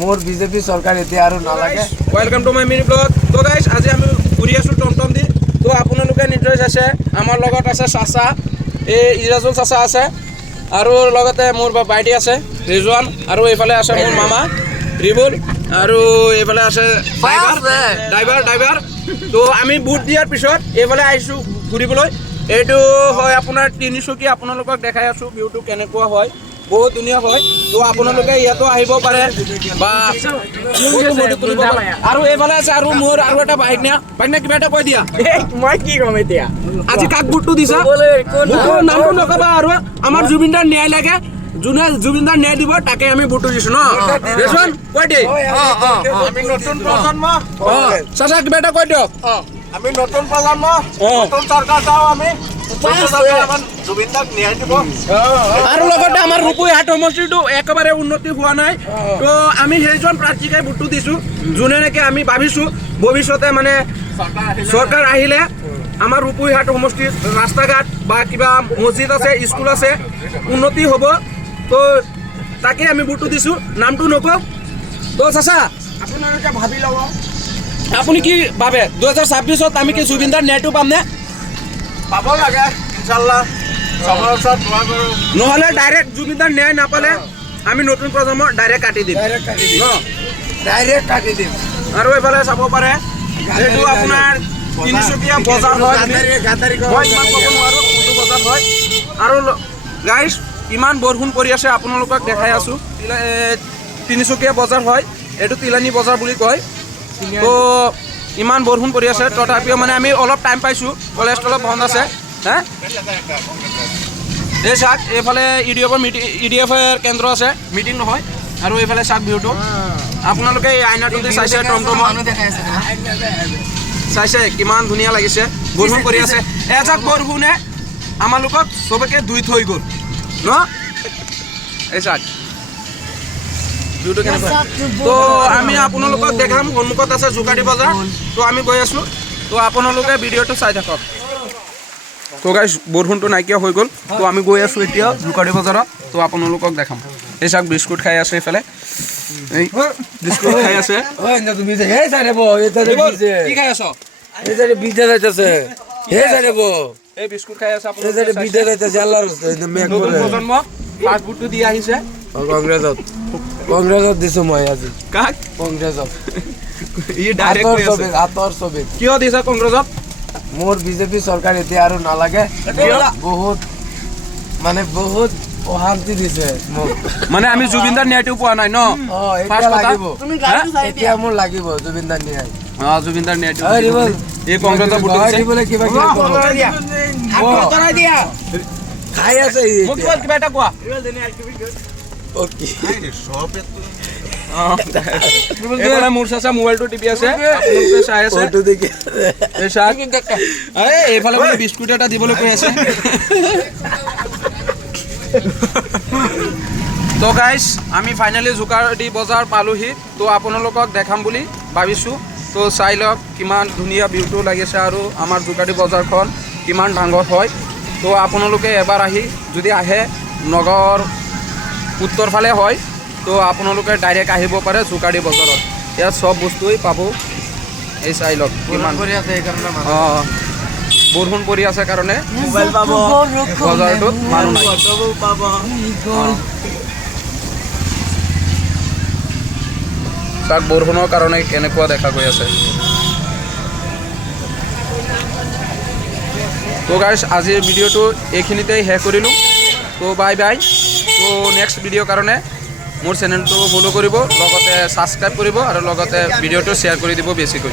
মোৰ বিজেপি সৰকাৰ এতিয়া আৰু নালাগে। Welcome to my mini blog. তো গাইস আজি আমি ঘুরি আছো টমটম দি। তো আপোনালোকে নিশ্চয় চাইছে আমাৰ লগত আছে চাচা, এই ইৰাজুল চাচা আছে আৰু লগতে মোৰ বাইটি আছে ৰিজৱান, আৰু এইফালে আছে মোৰ মামা ৰিবুল, আৰু এইফালে আছে ড্ৰাইভাৰ। তো আমি বুট দিয়াৰ পিছত এইফালে আহিছোঁ ঘূৰিবলৈ। এইটো হয় আপোনাৰ তিনিচুকীয়া, আপোনালোকক দেখাই আছোঁ ভিউটো কেনেকুৱা হয়, বহুত ধুনীয়া হয়। তো আপোনালোকে ইয়াতো আহিব পাৰে বা তুলিব পাৰে। আৰু এইফালে আছে আৰু মোৰ আৰু এটা বাইক কিবা এটা কৈ দিয়া। মই কি ক'ম এতিয়া? আজি কাক বুটটো দিছা? নামটো নকবা। আৰু আমাৰ জুবিনদাৰ ন্যায় লাগে, যোনে জুবিনদাৰ ন্যায় দিব তাকে আমি বুটটো দিছো ন। ৰেচন কৈ দিয়ে। আমি নতুন প্ৰজন্ম, চাচা কিবা এটা কৈ দিয়ক। আমি নতুন প্ৰজন্ম, নতুন চৰকাৰ চাওঁ আমি। জুবিনদাক ন্যায় দিব। আৰু লগতে আমাৰ ৰূপৈহাট সমষ্টিটো একেবাৰে উন্নতি হোৱা নাই। তো আমি সেইজন প্ৰাৰ্থীকে ভোটটো দিছোঁ, যোনে নেকি আমি ভাবিছোঁ ভৱিষ্যতে মানে চৰকাৰ আহিলে আমাৰ ৰূপৈহাট সমষ্টিৰ ৰাস্তা ঘাট বা কিবা মছজিদ আছে, স্কুল আছে, উন্নতি হ'ব। তো তাকে আমি ভোটটো দিছোঁ। নামটো নকওঁ। তো চাচা আপোনালোকে ভাবি ল'ব, আপুনি কি ভাবে 2026ত আমি কি জুবিনদাৰ ন্যায়টো পামনে? পাব লাগে ইনশাল্লাহ। চবৰ ওচৰত দোৱা কৰোঁ। নহ'লে ডাইৰেক্ট জুবিনদাৰ ন্যায় নাপালে আমি নতুন প্ৰজন্ম ডাইৰেক্ট কাটি দিম ন। ডাইৰেক্ট কাটি দিম। আৰু এইফালে চাব পাৰে এইটো আপোনাৰ তিনিচুকীয়া বজাৰ হয়। মই ইমান ক'ব নোৱাৰোঁ কোনটো বজাৰ হয়। আৰু গাইজ ইমান বৰষুণ পৰি আছে, আপোনালোকক দেখাই আছোঁ। তিনিচুকীয়া বজাৰ হয়, এইটো তিলানী বজাৰ বুলি কয়। তো ইমান বৰষুণ পৰি আছে, তথাপিও মানে আমি অলপ টাইম পাইছোঁ, কলেজ অলপ বন্ধ আছে। হা এই চাওক, এইফালে ইডিএফৰ কেন্দ্ৰ আছে, মিটিং নহয়। আৰু এইফালে চাওক ভিউটো, আপোনালোকে এই আইনাটো চাইছে, টমটমত চাইছে কিমান ধুনীয়া লাগিছে। বৰষুণ পৰি আছে, এজাক বৰষুণে আমালোকক চবকে ধুই থৈ গ'ল ন। এই চাওক ভিউটো কেনেকুৱা। তো আমি আপোনালোকক দেখাম, সন্মুখত আছে জোকাটি বজাৰ। তো আমি গৈ আছোঁ, তো আপোনালোকে ভিডিঅ'টো চাই থাকক। তো গাইজ বৰষুণটো নাইকিয়া হৈ গ'ল। তো আমি গৈ আছোঁ এতিয়া জোকাটি বজাৰত। তো আপোনালোকক দেখাম। এই চাওক বিস্কুট খাই আছে, এইফালে এই বিস্কুট খাই আছে। কি খাই আছ? এই বিস্কুট খাই আছে। প্ৰজন্ম পাছবুকটো দি আহিছে কংগ্ৰেছত দিছো মই আজি। কাক? কংগ্ৰেছত। ই ডাইৰেক্ট আঁতৰ ছবিত। কিয় দিছে কংগ্ৰেছত? মোৰ বিজেপি চৰকাৰ এতিয়া আৰু নালাগে। বহুত অশান্তি দিছে মোক। মানে আমি জুবিনদাৰ ন্যায়টো পোৱা নাই ন। এতিয়া লাগিব, এতিয়া মোৰ লাগিব জুবিনদাৰ ন্যায়। জুবিনদাৰ ন্যায়টো এই কংগ্ৰেছৰ ভোট কিবা খাই আছে। কিবা এটা কোৱা। মোৰ চাচা মোবাইলটো টিপি আছে, আপোনালোকে চাই আছে। এইফালে মানে বিস্কুট এটা দিবলৈ কৈ আছে। তো গাইজ আমি ফাইনেলি জোকাটি বজাৰ পালোহি। তো আপোনালোকক দেখাম বুলি ভাবিছোঁ। তো চাই লওক কিমান ধুনীয়া ভিউটো লাগিছে আৰু আমাৰ জোকাটি বজাৰখন কিমান ডাঙৰ হয়। তো আপোনালোকে এবাৰ আহি যদি আহে নগৰ উত্তৰ ফালে হয়, তো আপোনালোকে ডাইৰেক্ট আহিব পাৰে জোকাটি বজাৰত। ইয়াত চব বস্তুৱেই পাব। এই চাই লওক কিমান বৰষুণ পৰি আছে কাৰণে বজাৰটোত মানুহ নাই। তাক বৰষুণৰ কাৰণে কেনেকুৱা দেখা গৈ আছে। তো গাইজ আজিৰ ভিডিঅ'টো এইখিনিতেই শেষ কৰিলোঁ। তো বাই বাই। তো নেক্সট ভিডিঅ'ৰ কাৰণে মোৰ চেনেলটো ফ'ল' কৰিব, লগতে ছাবস্ক্ৰাইব কৰিব আৰু লগতে ভিডিঅ'টো শ্বেয়াৰ কৰি দিব বেছিকৈ।